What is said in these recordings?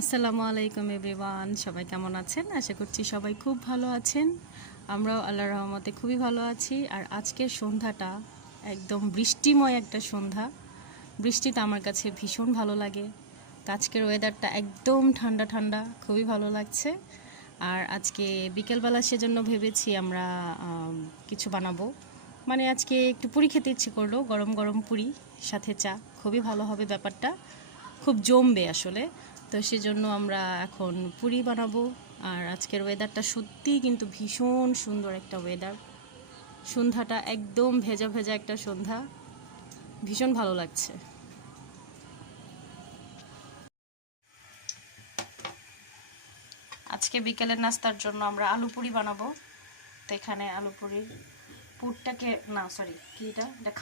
আসসালামু আলাইকুম এভরিওয়ান, সবাই কেমন আছেন? আশা করছি সবাই খুব ভালো আছেন। আমরাও আল্লাহর রহমতে খুবই ভালো আছি। আর আজকের সন্ধ্যাটা একদম বৃষ্টিময় একটা সন্ধ্যা। বৃষ্টিতে আমার কাছে ভীষণ ভালো লাগে। আজকের ওয়েদারটা একদম ঠান্ডা ঠান্ডা, খুবই ভালো লাগছে। আর আজকে বিকেলবেলা সেজন্য ভেবেছি আমরা কিছু বানাবো। মানে আজকে একটু পুরি খেতে ইচ্ছে করলো, গরম গরম পুরি সাথে চা, খুবই ভালো হবে ব্যাপারটা, খুব জমবে আসলে। তো সেজন্য আমরা এখন পুরি বানাবো। আর আজকের ওয়েদারটা সত্যিই কিন্তু ভীষণ সুন্দর একটা ওয়েদার। সন্ধ্যাটা একদম ভেজা ভেজা একটা সন্ধ্যা, ভীষণ ভালো লাগছে। আজকে বিকেলের নাস্তার জন্য আমরা আলু পুরি বানাবো। তো এখানে আলু পুরি পুরটাকে না সরি কি এটা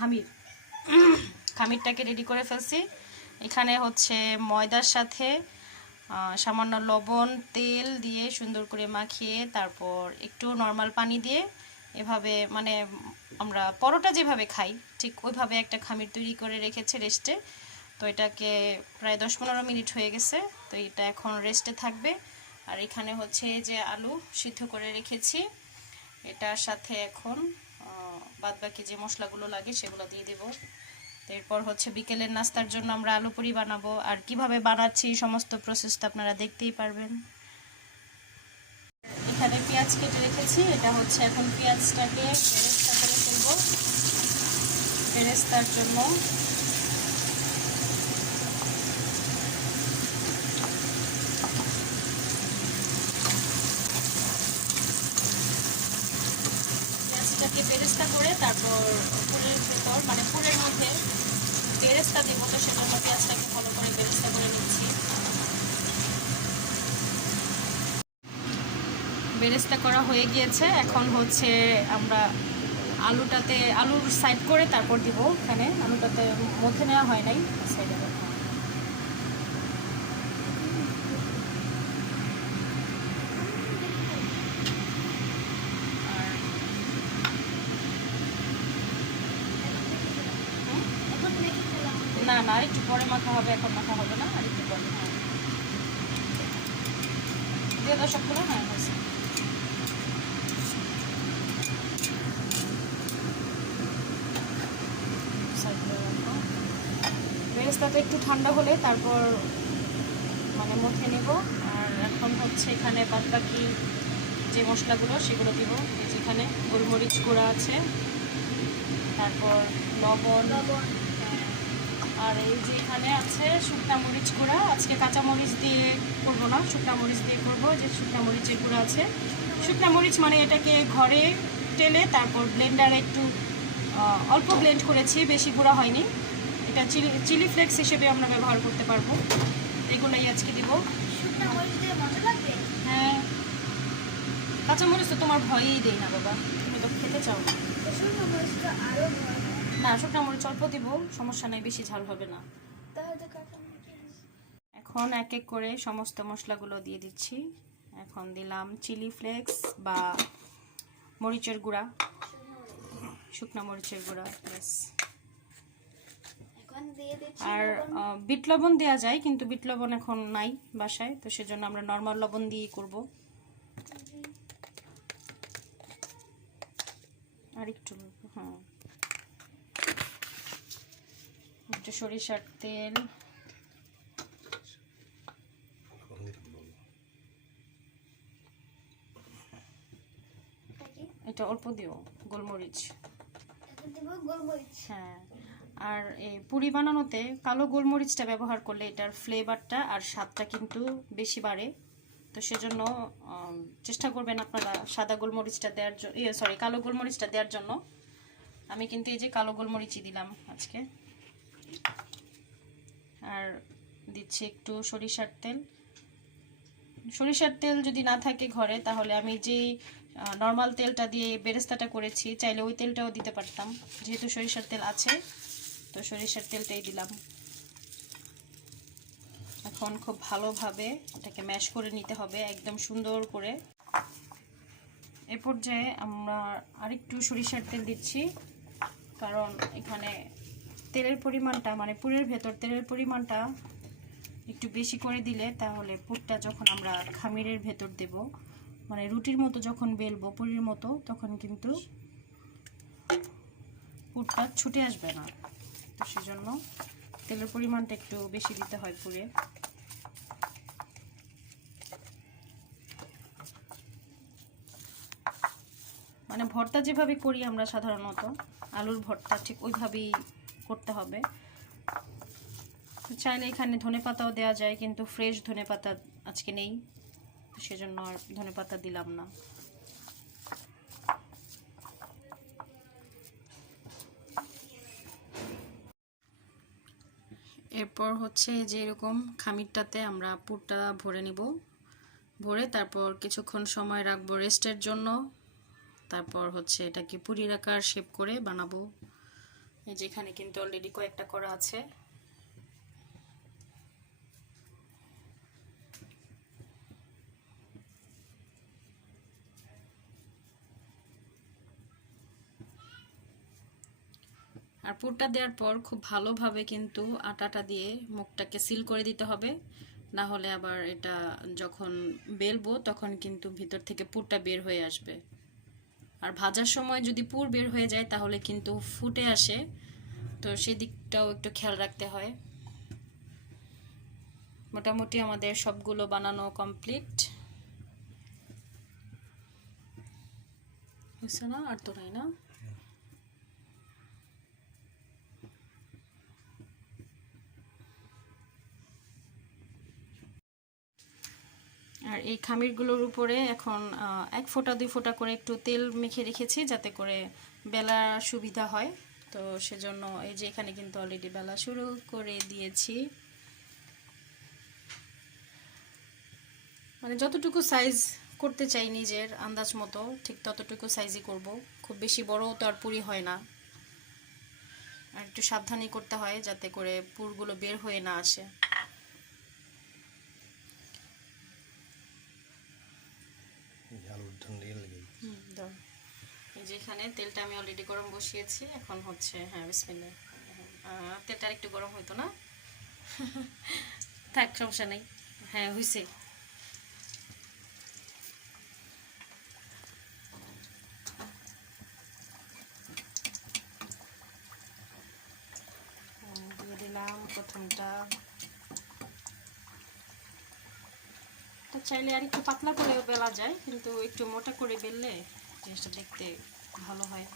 খামিরটাকে রেডি করে ফেলছি। এখানে হচ্ছে ময়দার সাথে সামান্য লবণ তেল দিয়ে সুন্দর করে মাখিয়ে তারপর একটু নর্মাল পানি দিয়ে এভাবে মানে আমরা পরোটা যেভাবে খাই ঠিক ওইভাবে একটা খামির তৈরি করে রেখেছে রেস্টে। তো এটাকে প্রায় 10-15 মিনিট হয়ে গেছে। তো এটা এখন রেস্টে থাকবে। আর এখানে হচ্ছে যে আলু সিদ্ধ করে রেখেছি, এটার সাথে এখন বাদবাকি যে মশলাগুলো লাগে সেগুলো দিয়ে দেবো। এরপর হচ্ছে বিকেলের নাস্তার জন্য আমরা আলু পুরি বানাবো। আর কিভাবে বানাচ্ছি সমস্ত প্রসেসটা আপনারা দেখতেই পারবেন। এখানে পেঁয়াজ কেটে রেখেছি, এটা হচ্ছে এখন পেঁয়াজটাকে বেরেস্তা করে ফেলবো। বেরেস্তার জন্য পেঁয়াজটাকে বেরেস্তা করে তারপর পুরের ভেতর মানে পুরের মধ্যে বেরেস্তা দিব। তো সেজন্য পেঁয়াজটাকে ভালো করে বেরেস্তা করে নিচ্ছি। বেরেস্তা করা হয়ে গিয়েছে, এখন হচ্ছে আমরা আলুর সাইড করে তারপর দিব। এখানে আলুটাতে মধ্যে নেওয়া হয় নাই, সাইডে না না একটু পরে মাখা হবে, এখন মাখা হবে না, আর একটু পরে। হ্যাঁ দিয়ে দাও সবগুলো। হ্যাঁ হয়েছে। বেরেস্তাটা একটু ঠান্ডা হলে তারপর মানে মুখে নেব। আর এখন হচ্ছে এখানে বাদবাকি যে মশলাগুলো সেগুলো দিব। যেখানে গোলমরিচ গুঁড়া আছে, তারপর লবণ, আর এই যে এখানে আছে শুকনা মরিচ গুঁড়া। আজকে কাঁচা মরিচ দিয়ে করবো না, শুকনা মরিচ দিয়ে করবো। যে শুকনা মরিচের গুঁড়া আছে, শুকনা মরিচ মানে এটাকে ঘরে টেলে তারপর ব্লেন্ডারে একটু অল্প ব্লেন্ড করেছি, বেশি গুঁড়া হয়নি। এটা চিলি ফ্লেক্স হিসেবে আমরা ব্যবহার করতে পারবো। এগুলোই আজকে দিব। হ্যাঁ, কাঁচা মরিচ তো তোমার ভয়েই দেই না বাবা, তুমি তো খেতে চাও না। না শুকনা মরিচ অল্প দিব, সমস্যা নেই, বেশি ঝাল হবে না। এখন এক এক করে সমস্ত মশলাগুলো দিয়ে দিচ্ছি। এখন দিলাম চিলি ফ্লেক্স বা মরিচের গুঁড়া, শুকনা মরিচের গুঁড়া। আর বিট লবণ দেওয়া যায়, কিন্তু বিট লবণ এখন নাই বাসায়, তো সেজন্য আমরা নর্মাল লবণ দিয়েই করব। আর একটু হ্যাঁ, একটু সরিষার তেল, এটা অল্প দিও, গোলমরিচ। হ্যাঁ, আর এই পুরি বানানোতে কালো গোলমরিচটা ব্যবহার করলে এটার ফ্লেভারটা আর স্বাদটা কিন্তু বেশি বাড়ে। তো সেজন্য চেষ্টা করবেন আপনারা সাদা গোলমরিচটা দেওয়ার জন্য, সরি কালো গোলমরিচটা দেওয়ার জন্য। আমি কিন্তু এই যে কালো গোলমরিচই দিলাম আজকে। আর দিচ্ছি একটু সরিষার তেল। সরিষার তেল যদি না থাকে ঘরে, তাহলে আমি যেই নর্মাল তেলটা দিয়ে বেরেস্তাটা করেছি, চাইলে ওই তেলটাও দিতে পারতাম। যেহেতু সরিষার তেল আছে, তো সরিষার তেলটাই দিলাম। এখন খুব ভালোভাবে এটাকে ম্যাশ করে নিতে হবে একদম সুন্দর করে। এ পর্যায়ে আমরা আরেকটু সরিষার তেল দিচ্ছি, কারণ এখানে তেলের পরিমাণটা মানে পুরের ভেতর তেলের পরিমাণটা একটু বেশি করে দিলে তাহলে পুরটা যখন আমরা খামিরের ভেতর দেব, মানে রুটির মতো যখন বেলবো পুরির মতো, তখন কিন্তু পুরটা ছুটে আসবে না। তো সেজন্য তেলের পরিমাণটা একটু বেশি দিতে হয় পুরে। মানে ভর্তা যেভাবে করি আমরা সাধারণত আলুর ভর্তা, ঠিক ওইভাবেই করতে হবে। চাইলে এখানে ধনেপাতাও দেওয়া যায়, কিন্তু ফ্রেশ ধনেপাতা আজকে নেই, সেজন্য আর ধনেপাতা দিলাম না। এরপর হচ্ছে যে এরকম খামিরটাতে আমরা পুরটা ভরে নিব, ভরে তারপর কিছুক্ষণ সময় রাখবো রেস্টের জন্য। তারপর হচ্ছে এটাকে পুরির আকার শেপ করে বানাবো। এই যে এখানে কিন্তু অলরেডি কয়েকটা করা আছে। আর পুরটা দেওয়ার পর খুব ভালোভাবে কিন্তু আটাটা দিয়ে মুখটাকে সিল করে দিতে হবে, না হলে আবার এটা যখন বেলবো তখন কিন্তু ভিতর থেকে পুরটা বের হয়ে আসবে। আর ভাজার সময় যদি পুর বের হয়ে যায় তাহলে কিন্তু ফুটে আসে, তো সেদিকটাও একটু খেয়াল রাখতে হয়। মোটামুটি আমাদের সবগুলো বানানো কমপ্লিট হয়েছে না? আর তো নাই না? আর এই খামিরগুলোর উপরে এখন 1 ফোঁটা 2 ফোঁটা করে একটু তেল মেখে রেখেছি, যাতে করে বেলা সুবিধা হয়। তো সেজন্য এই যে এখানে কিন্তু অলরেডি বেলা শুরু করে দিয়েছি। মানে যতটুকু সাইজ করতে চাই নিজের আন্দাজ মতো ঠিক ততটুকু সাইজই করব, খুব বেশি বড়ও তো আর পুরি হয় না। আর একটু সাবধানে করতে হয় যাতে করে পুরগুলো বের হয়ে না আসে। এই যে এখানে তেলটা আমি অলরেডি গরম বসিয়েছি, এখন হচ্ছে হ্যাঁ বিসমিল্লাহ। তেলটা একটু গরম হইতো না? থাক, সমস্যা নেই। হ্যাঁ হয়েছে। দিয়ে দিলাম প্রথমটা। চাইলে আর একটু পাতলা করে বেলা যায়, কিন্তু একটু মোটা করে বেললে জিনিসটা দেখতে ভালো হয়।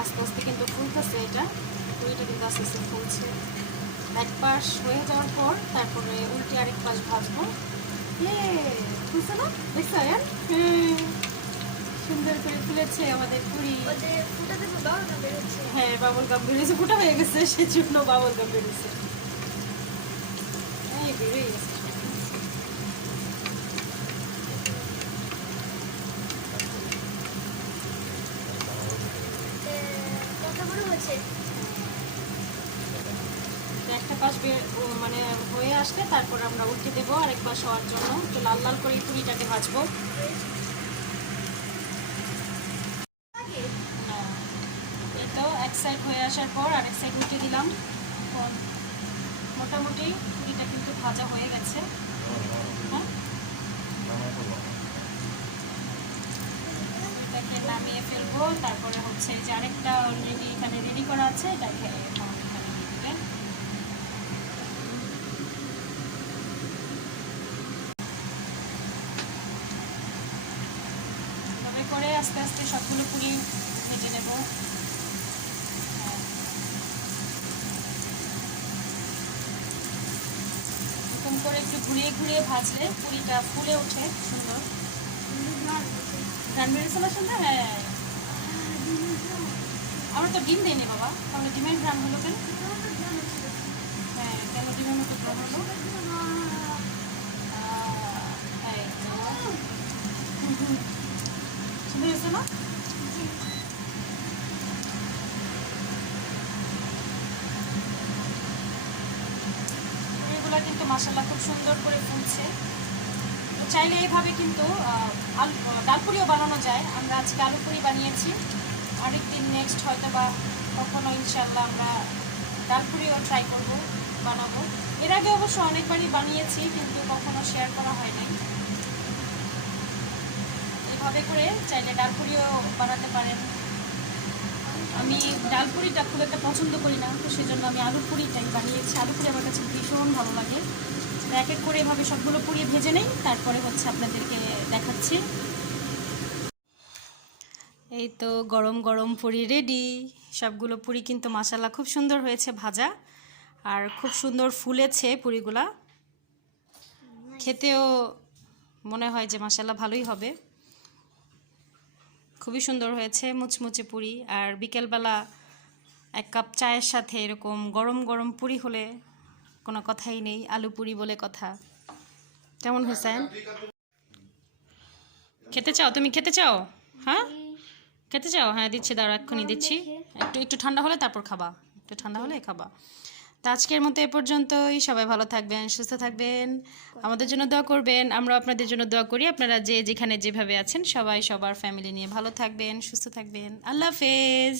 আস্তে আস্তে কিন্তু ফুলতেছে, পুরিটা কিন্তু আস্তে আস্তে ফুলছে। এক পাশ হয়ে যাওয়ার পর তারপরে উল্টে আরেক পাশ ভাজবো। ফুলছে না? দেখছেন? সুন্দর করে ফুলেছে আমাদের পুরি। হ্যাঁ, বাবল গাম বেরিয়েছে, ফুটা হয়ে গেছে সেজন্য বাবল গাম বেরিয়েছে। হ্যাঁ, বেরিয়ে গেছে। একটা পাশ মানে হয়ে আসলে তারপর আমরা উল্টে দেবো আরেক পাশ হওয়ার জন্য। একটু লাল লাল করে পুরিটাকে ভাজবো। এই তো এক সাইড হয়ে আসার পর আরেক সাইড উল্টে দিলাম। মোটামুটি পুরিটা কিন্তু ভাজা হয়ে গেছে। হ্যাঁ, এটাকে নামিয়ে ফেলবো। তারপরে হচ্ছে যে আরেকটা অলরেডি এখানে রেডি করা আছে, এটাকে এখানে দিয়ে দিবেন। তবে করে আস্তে আস্তে সবগুলো পুরি ভেজে নেব। এরকম করে একটু ঘুরিয়ে ঘুরিয়ে ভাজলে পুরিটা ফুলে ওঠে সুন্দর। গান বেরিয়েছিল শুনতে? হ্যাঁ, আমরা তো ডিম দিইনি বাবা, তাহলে ডিমের গ্রাম হলো কেন? হ্যাঁ, কেন ডিমের মতো গ্রাম হলো? সুন্দর হয়েছে না? এগুলো কিন্তু মাশাআল্লাহ খুব সুন্দর করে ফুলছে। তো চাইলে এইভাবে কিন্তু ডালপুরিও বানানো যায়। আমরা আজকে আলু পুরি বানিয়েছি, আরেকদিন নেক্সট হয়তো বা কখনো ইনশাল্লাহ আমরা ডালপুরিও ট্রাই করব, বানাবো। এর আগে অবশ্য অনেকবারই বানিয়েছি, কিন্তু কখনো শেয়ার করা হয় নাই। এভাবে করে চাইলে ডালপুরিও বানাতে পারেন। আমি ডালপুরিটা খুব একটা পছন্দ করি না, তো সেজন্য আমি আলু পুরিটাই বানিয়েছি। আলু পুরি আমার কাছে ভীষণ ভালো লাগে। এক এক করে এভাবে সবগুলো পুরি ভেজে নেই, তারপরে হচ্ছে আপনাদেরকে দেখাচ্ছি। এই তো গরম গরম পুরি রেডি। সবগুলো পুরি কিন্তু মাশাআল্লাহ খুব সুন্দর হয়েছে ভাজা, আর খুব সুন্দর ফুলেছে পুরিগুলা। খেতেও মনে হয় যে মাশাআল্লাহ ভালোই হবে। খুবই সুন্দর হয়েছে মুচমুচে পুরি। আর বিকেলবেলা এক কাপ চায়ের সাথে এরকম গরম গরম পুরি হলে কোনো কথাই নেই, আলু পুরি বলে কথা। কেমন হোসেন, খেতে চাও? তুমি খেতে চাও? হ্যাঁ খেতে চাও? হ্যাঁ দিচ্ছি, দাঁড়া এক্ষুনি দিচ্ছি। একটু একটু ঠান্ডা হলে তারপর খাবা, একটু ঠান্ডা হলে খাবা। তো আজকের মতো এ পর্যন্তই। সবাই ভালো থাকবেন, সুস্থ থাকবেন, আমাদের জন্য দোয়া করবেন। আমরা আপনাদের জন্য দোয়া করি। আপনারা যে যেখানে যেভাবে আছেন সবাই সবার ফ্যামিলি নিয়ে ভালো থাকবেন, সুস্থ থাকবেন। আল্লাহ হাফেজ।